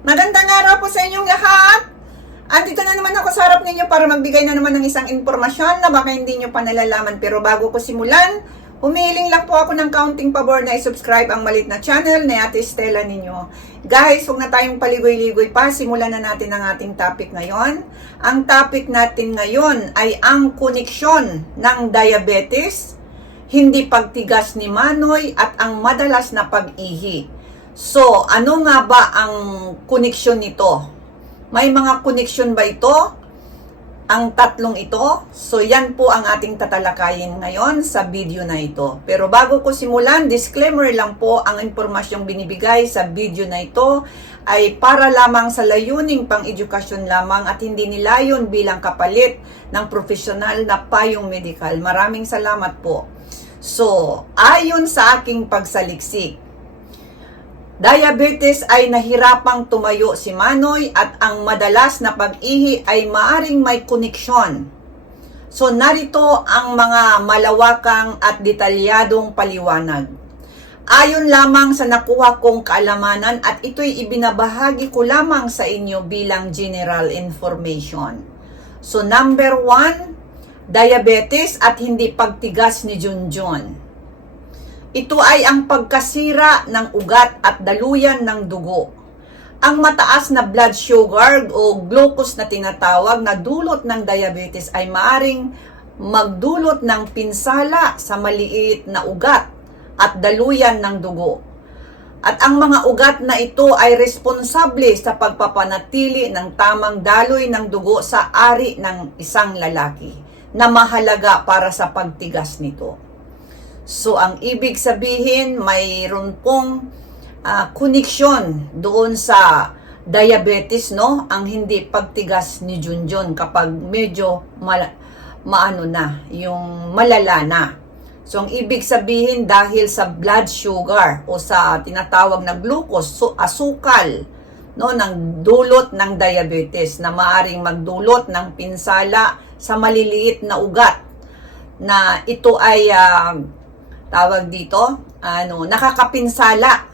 Magandang araw po sa inyong lahat! Andito na naman ako sa harap ninyo para magbigay na naman ng isang impormasyon na baka hindi nyo pa nalalaman. Pero bago ko simulan, humihiling lang po ako ng counting pabor na i-subscribe ang malit na channel ni Ate Stella ninyo. Guys, huwag na tayong paligoy-ligoy pa. Simulan na natin ang ating topic ngayon. Ang topic natin ngayon ay ang koneksyon ng diabetes, hindi pagtigas ni Manoy at ang madalas na pag-ihi. So, ano nga ba ang koneksyon nito? May mga koneksyon ba ito? Ang tatlong ito? So, yan po ang ating tatalakayin ngayon sa video na ito. Pero bago ko simulan, disclaimer lang po, ang impormasyong binibigay sa video na ito ay para lamang sa layuning pang-edukasyon lamang at hindi nilayon bilang kapalit ng profesional na payong medikal. Maraming salamat po. So, ayon sa aking pagsaliksik, Diabetes ay nahirapang tumayo si Manoy at ang madalas na pag-ihi ay maaring may koneksyon. So narito ang mga malawakang at detalyadong paliwanag. Ayon lamang sa nakuha kong kaalamanan at ito'y ibinabahagi ko lamang sa inyo bilang general information. So number one, diabetes at hindi pagtigas ni Junjun. Ito ay ang pagkasira ng ugat at daluyan ng dugo. Ang mataas na blood sugar o glucose na tinatawag na dulot ng diabetes ay maaring magdulot ng pinsala sa maliit na ugat at daluyan ng dugo. At ang mga ugat na ito ay responsable sa pagpapanatili ng tamang daloy ng dugo sa ari ng isang lalaki na mahalaga para sa pagtigas nito. So, ang ibig sabihin, mayroon pong uh, koneksyon doon sa diabetes, no? Ang hindi pagtigas ni Junjun kapag medyo mal- maano na, yung malala na. So, ang ibig sabihin dahil sa blood sugar o sa tinatawag na glucose, so asukal, no, ng dulot ng diabetes na maaring magdulot ng pinsala sa maliliit na ugat na ito ay uh, tawag dito, ano, nakakapinsala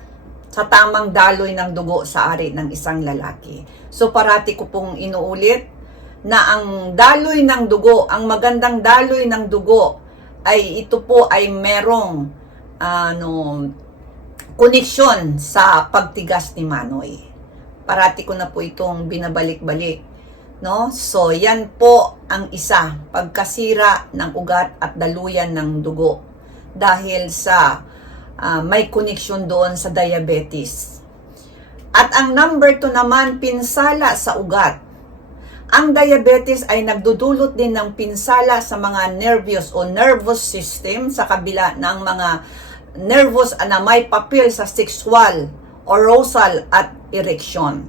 sa tamang daloy ng dugo sa ari ng isang lalaki. So parati ko pong inuulit na ang daloy ng dugo, ang magandang daloy ng dugo ay ito po ay merong ano koneksyon sa pagtigas ni Manoy. Parati ko na po itong binabalik-balik. No? So, yan po ang isa, pagkasira ng ugat at daluyan ng dugo dahil sa uh, may connection doon sa diabetes. At ang number 2 naman, pinsala sa ugat. Ang diabetes ay nagdudulot din ng pinsala sa mga nervous o nervous system sa kabila ng mga nervous na may papel sa sexual, arousal at erection.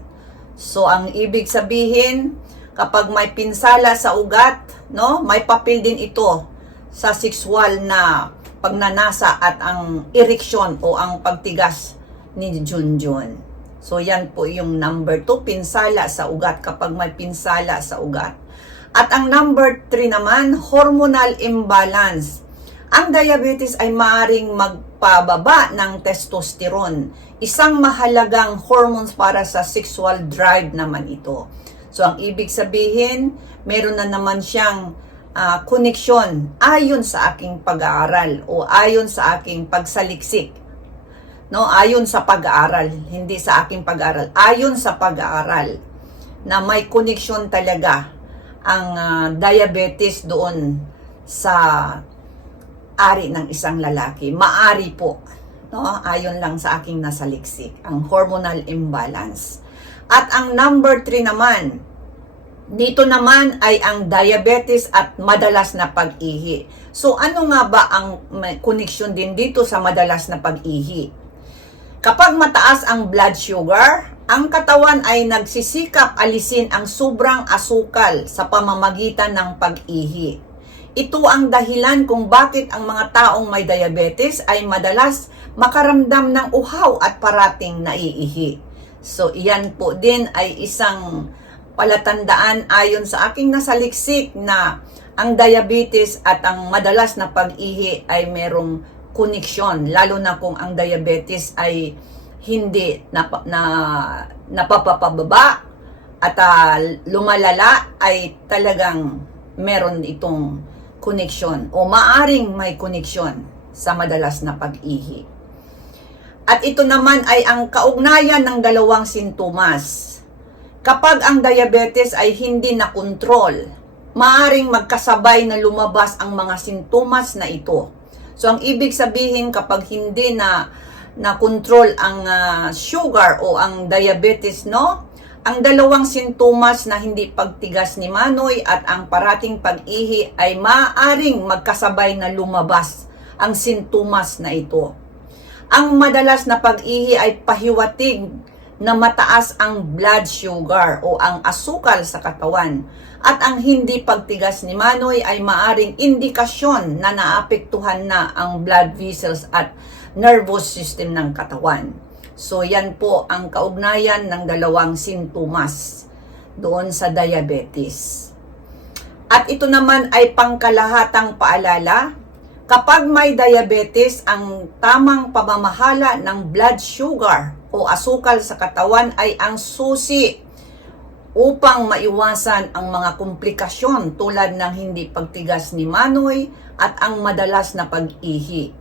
So ang ibig sabihin, kapag may pinsala sa ugat, no, may papel din ito sa sexual na pagnanasa at ang ereksyon o ang pagtigas ni Junjun. So yan po yung number 2, pinsala sa ugat kapag may pinsala sa ugat. At ang number 3 naman, hormonal imbalance. Ang diabetes ay maaaring magpababa ng testosterone. Isang mahalagang hormones para sa sexual drive naman ito. So ang ibig sabihin, meron na naman siyang uh, koneksyon ayon sa aking pag-aaral o ayon sa aking pagsaliksik. No, ayon sa pag-aaral, hindi sa aking pag-aaral, ayon sa pag-aaral na may koneksyon talaga ang uh, diabetes doon sa ari ng isang lalaki. Maari po, no? Ayon lang sa aking nasaliksik, ang hormonal imbalance. At ang number 3 naman, dito naman ay ang diabetes at madalas na pag-ihi. So ano nga ba ang connection din dito sa madalas na pag-ihi? Kapag mataas ang blood sugar, ang katawan ay nagsisikap alisin ang sobrang asukal sa pamamagitan ng pag-ihi. Ito ang dahilan kung bakit ang mga taong may diabetes ay madalas makaramdam ng uhaw at parating naiihi. So iyan po din ay isang palatandaan ayon sa aking nasaliksik na ang diabetes at ang madalas na pag-ihi ay merong koneksyon, lalo na kung ang diabetes ay hindi na, na napapapababa at ah, lumalala ay talagang meron itong connection o maaring may connection sa madalas na pag-ihi. At ito naman ay ang kaugnayan ng dalawang sintomas. Kapag ang diabetes ay hindi na kontrol, maaring magkasabay na lumabas ang mga sintomas na ito. So ang ibig sabihin kapag hindi na na control ang ah, sugar o ang diabetes no, ang dalawang sintomas na hindi pagtigas ni Manoy at ang parating pag-ihi ay maaring magkasabay na lumabas ang sintomas na ito. Ang madalas na pag-ihi ay pahiwatig na mataas ang blood sugar o ang asukal sa katawan. At ang hindi pagtigas ni Manoy ay maaring indikasyon na naapektuhan na ang blood vessels at nervous system ng katawan. So yan po ang kaugnayan ng dalawang sintomas doon sa diabetes. At ito naman ay pangkalahatang paalala Kapag may diabetes, ang tamang pamamahala ng blood sugar o asukal sa katawan ay ang susi upang maiwasan ang mga komplikasyon tulad ng hindi pagtigas ni Manoy at ang madalas na pag-ihi.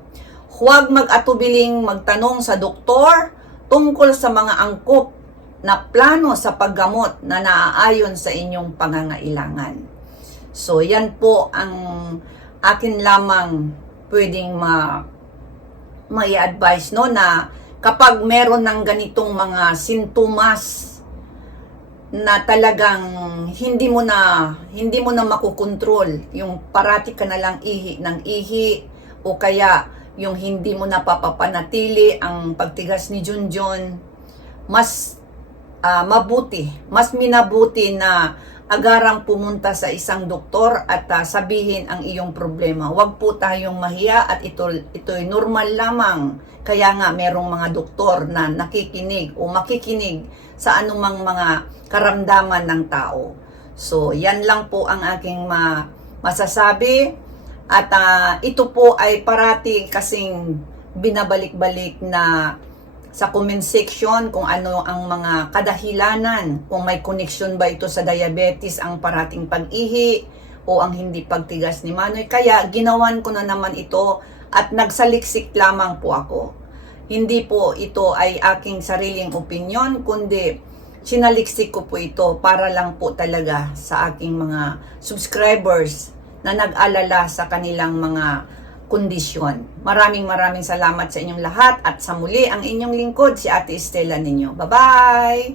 Huwag mag-atubiling magtanong sa doktor tungkol sa mga angkop na plano sa paggamot na naaayon sa inyong pangangailangan. So, yan po ang akin lamang pwedeng ma mai-advise no na kapag meron ng ganitong mga sintomas na talagang hindi mo na hindi mo na makukontrol yung parati ka na lang ihi ng ihi o kaya yung hindi mo na papapanatili ang pagtigas ni Junjun mas ah, mabuti mas minabuti na agarang pumunta sa isang doktor at ah, sabihin ang iyong problema. Huwag po tayong mahiya at ito ito'y normal lamang. Kaya nga merong mga doktor na nakikinig o makikinig sa anumang mga karamdaman ng tao. So, yan lang po ang aking ma masasabi. At ah, ito po ay parati kasing binabalik-balik na sa comment section kung ano ang mga kadahilanan, kung may connection ba ito sa diabetes, ang parating pag-ihi, o ang hindi pagtigas ni Manoy. Kaya ginawan ko na naman ito at nagsaliksik lamang po ako. Hindi po ito ay aking sariling opinion, kundi sinaliksik ko po ito para lang po talaga sa aking mga subscribers na nag-alala sa kanilang mga kondisyon. Maraming maraming salamat sa inyong lahat at sa muli ang inyong lingkod si Ate Estela ninyo. Bye-bye!